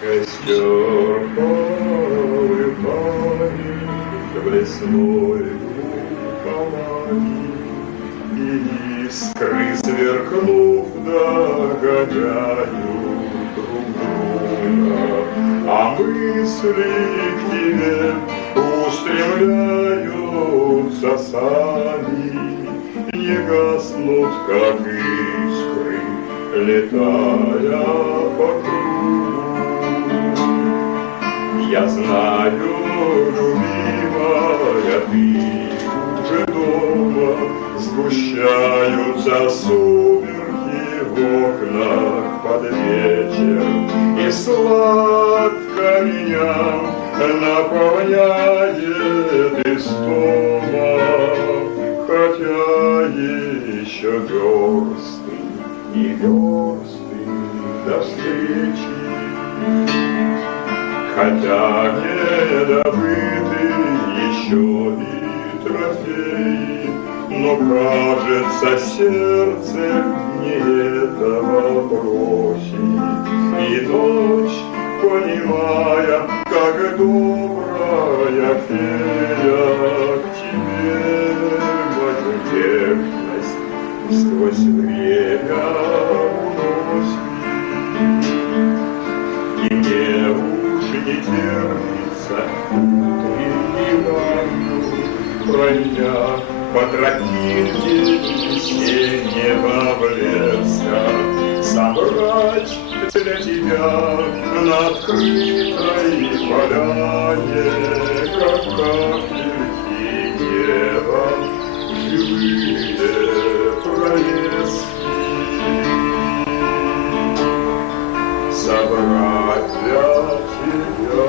Костер полыхает в лесной луговой, и искры, сверкнув, догоняют друг друга, а мысли к тебе устремляются сами, не гаснут, как искры, летая по кругу. Я знаю, любимая, ты уже дома, сгущаются сумерки в окнах под вечер, и сладко меня наполняет истома, хотя еще версты и версты до встречи. Хотя не добыты еще и трофеи, но, кажется, сердце не этого бросит. И ночь, понимая, как добрая фея, к тебе мою нежность сквозь время уносит. И мне не терпится утреннюю пройдя по тропинке весеннего блеска, собрать для тебя на открытой поляне, как капельки неба, живые пролески. Собрать для тебя